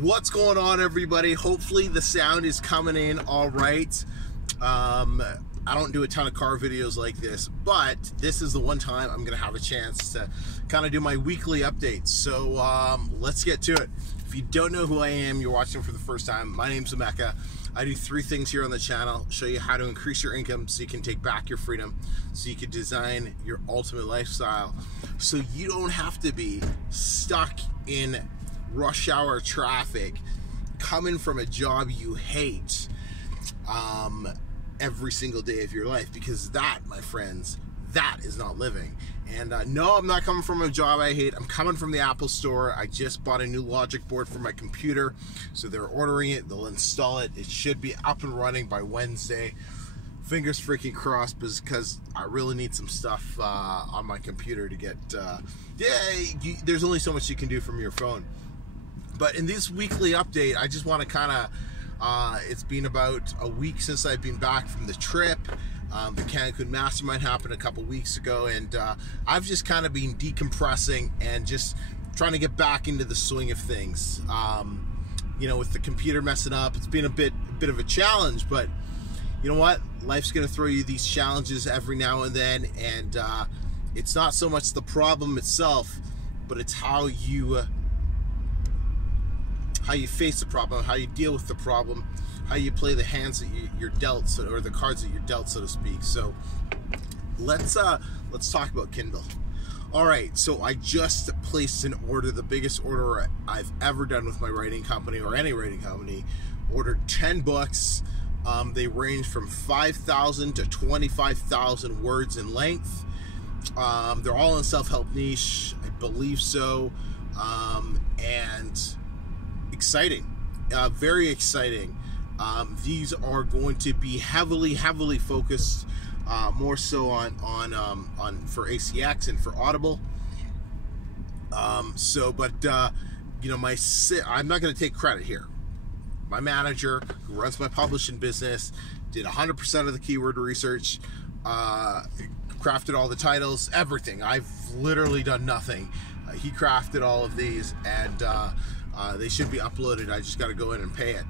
What's going on, everybody? Hopefully the sound is coming in all right. I don't do a ton of car videos like this, but this is the one time I'm gonna have a chance to kind of do my weekly updates. So let's get to it. If you don't know who I am, you're watching for the first time, my name's Emeka. I do 3 things here on the channel: show you how to increase your income so you can take back your freedom, so you can design your ultimate lifestyle, so you don't have to be stuck in rush hour traffic coming from a job you hate every single day of your life, because that, my friends, that is not living. And no, I'm not coming from a job I hate. I'm coming from the Apple store. I just bought a new logic board for my computer, so they're ordering it, they'll install it. It should be up and running by Wednesday. Fingers freaking crossed, because I really need some stuff on my computer to get there's only so much you can do from your phone. But in this weekly update, I just want to kind of it's been about a week since I've been back from the trip. The Cancun Mastermind happened a couple weeks ago, and I've just kind of been decompressing and just trying to get back into the swing of things. You know, with the computer messing up, it's been a bit of a challenge, but you know what? Life's going to throw you these challenges every now and then, and it's not so much the problem itself, but it's how you face the problem, how you deal with the problem, how you play the hands that you're dealt, or the cards that you're dealt, so to speak. So let's talk about Kindle. All right, so I just placed an order, the biggest order I've ever done with my writing company, or any writing company. Ordered 10 books. They range from 5,000 to 25,000 words in length. They're all in self-help niche, I believe so, and exciting, very exciting. These are going to be heavily focused, more so on for ACX and for Audible. You know, I'm not going to take credit here. My manager, who runs my publishing business, did 100% of the keyword research, crafted all the titles, everything. I've literally done nothing. He crafted all of these, and they should be uploaded. I just got to go in and pay it,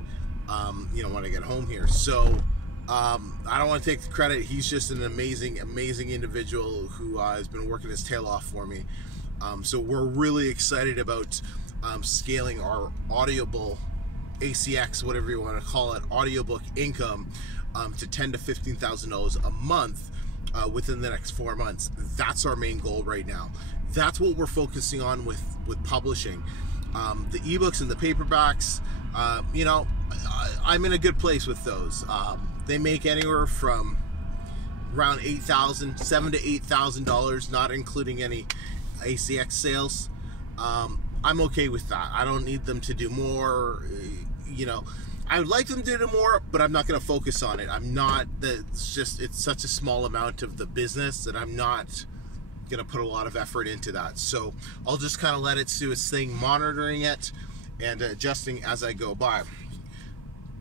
you know, when I get home here. So I don't want to take the credit. He's just an amazing individual who has been working his tail off for me. So we're really excited about scaling our Audible, ACX, whatever you want to call it, audiobook income to $10,000 to $15,000 a month within the next 4 months. That's our main goal right now. That's what we're focusing on with publishing. The ebooks and the paperbacks, you know, I'm in a good place with those. They make anywhere from around $7,000 to $8,000, not including any ACX sales. I'm okay with that. I don't need them to do more. You know, I would like them to do more, but I'm not going to focus on it. It's such a small amount of the business that I'm not gonna put a lot of effort into that. So I'll just kind of let it do its thing, monitoring it and adjusting as I go by.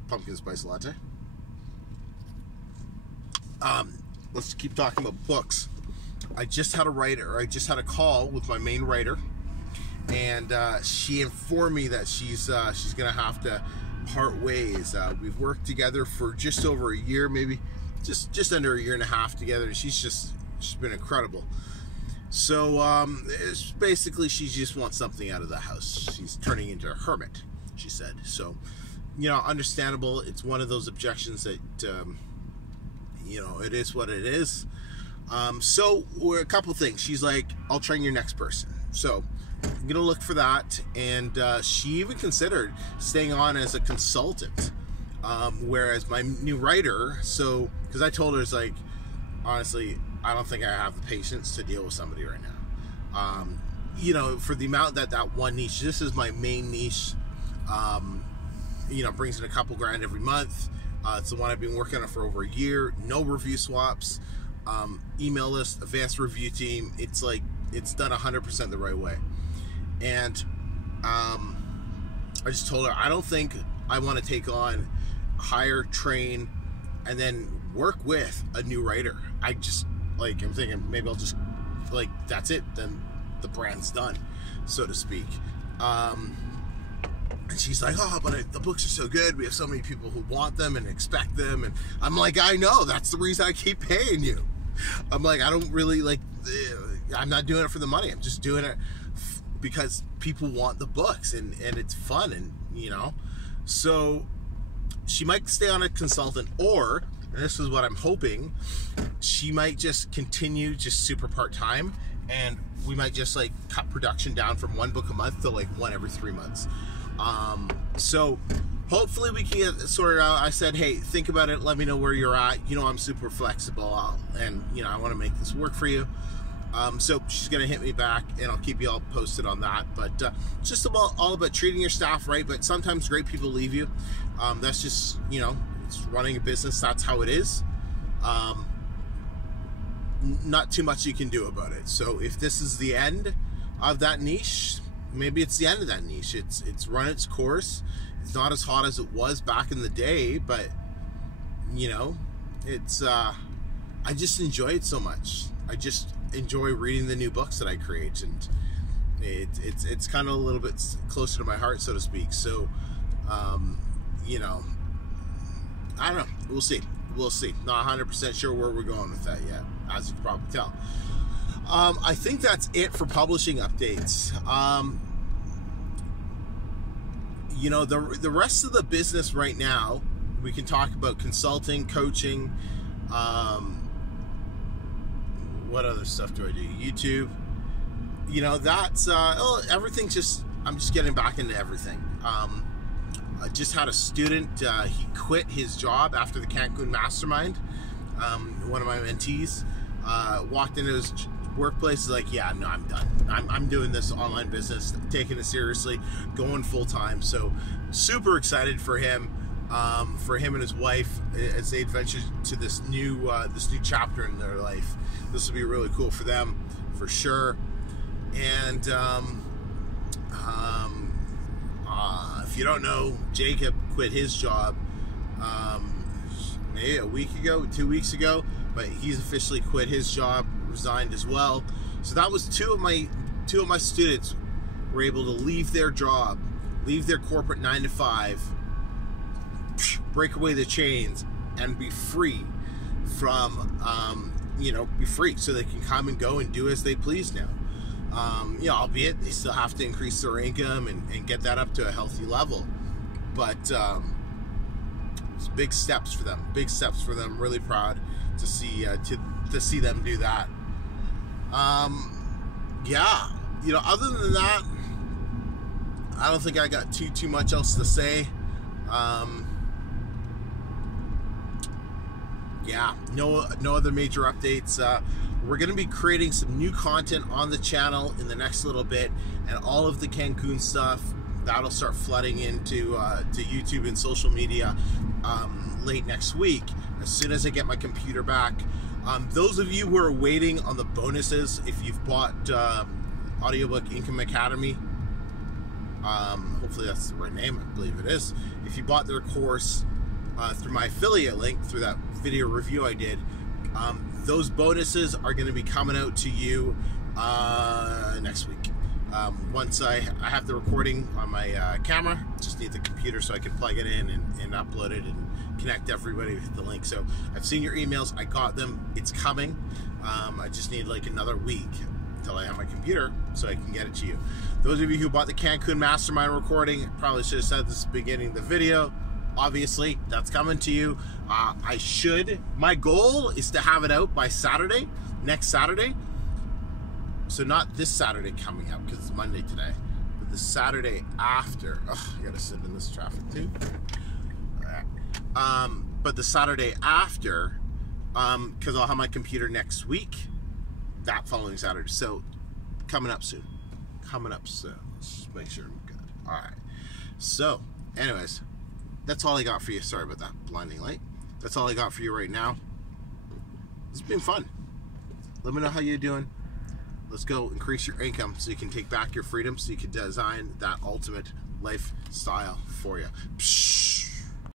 Pumpkin spice latte. Let's keep talking about books. I just had a call with my main writer, and she informed me that she's gonna have to part ways. We've worked together for just over a year, maybe just under a year and a half together, and she's been incredible. So it's basically, she just wants something out of the house. She's turning into a hermit, she said. So, you know, understandable. It's one of those objections that you know, it is what it is. So a couple things. She's like, I'll train your next person. So I'm gonna look for that. And she even considered staying on as a consultant, whereas my new writer, so because I told her, it's like, honestly, I don't think I have the patience to deal with somebody right now. You know, for the amount that one niche, this is my main niche, you know, brings in a couple grand every month. It's the one I've been working on for over a year. No review swaps, email list, advanced review team. It's like, it's done 100% the right way. And I just told her, I don't think I want to take on, hire, train, and then work with a new writer. I'm thinking maybe I'll just, like, that's it, then the brand's done, so to speak. And she's like, oh, but the books are so good. We have so many people who want them and expect them. And I'm like, I know. That's the reason I keep paying you. I'm like, I don't really like, I'm not doing it for the money. I'm just doing it because people want the books and it's fun. And, you know, so she might stay on a consultant, or, and this is what I'm hoping, she might just continue just super part-time, and we might just like cut production down from 1 book a month to like 1 every 3 months. So hopefully we can get it sorted out. I said, hey, think about it. Let me know where you're at. You know, I'm super flexible, and you know, I want to make this work for you. So she's gonna hit me back, and I'll keep you all posted on that. But it's just all about treating your staff right. But sometimes great people leave you. That's just, you know, it's running a business. That's how it is. Not too much you can do about it. So if this is the end of that niche, maybe it's the end of that niche. It's run its course. It's not as hot as it was back in the day, but you know, it's I just enjoy it so much. I just enjoy reading the new books that I create, and it's kind of a little bit closer to my heart, so to speak. So you know, I don't know, we'll see. Not 100% sure where we're going with that yet, as you can probably tell. I think that's it for publishing updates. You know, the rest of the business right now, we can talk about consulting, coaching. What other stuff do I do? YouTube. You know, that's everything's just, I'm just getting back into everything. I just had a student, he quit his job after the Cancun Mastermind. One of my mentees walked into his workplace, like, yeah, no, I'm done. I'm doing this online business, taking it seriously, going full time. So super excited for him and his wife as they adventure to this new chapter in their life. This will be really cool for them, for sure. And if you don't know, Jacob quit his job maybe a week ago, 2 weeks ago, but he's officially quit his job, resigned as well. So that was two of my students were able to leave their job, leave their corporate 9-to-5, break away the chains, and be free from you know, be free, so they can come and go and do as they please now. You know, albeit they still have to increase their income and get that up to a healthy level, but it's big steps for them. Big steps for them. Really proud to see them do that. Yeah, you know, other than that, I don't think I got too much else to say. Yeah, no other major updates. We're going to be creating some new content on the channel in the next little bit, and all of the Cancun stuff that'll start flooding into to YouTube and social media late next week, as soon as I get my computer back. Those of you who are waiting on the bonuses, if you've bought audiobook Income Academy, hopefully that's the right name, I believe it is. If you bought their course through my affiliate link, through that video review I did, those bonuses are going to be coming out to you next week. Once I have the recording on my camera, just need the computer so I can plug it in and upload it and connect everybody with the link. So I've seen your emails, I got them, it's coming. I just need like another week until I have my computer so I can get it to you. Those of you who bought the Cancun Mastermind recording, probably should have said this at the beginning of the video. Obviously, that's coming to you. My goal is to have it out by Saturday, next Saturday. So not this Saturday coming up, because it's Monday today, but the Saturday after. Ugh, I gotta sit in this traffic too. All right. But the Saturday after, because I'll have my computer next week, that following Saturday. So coming up soon. Let's just make sure I'm good. All right. So, anyways, that's all I got for you. Sorry about that blinding light. That's all I got for you right now. It's been fun. Let me know how you're doing. Let's go increase your income so you can take back your freedom, so you can design that ultimate lifestyle for you. Psh.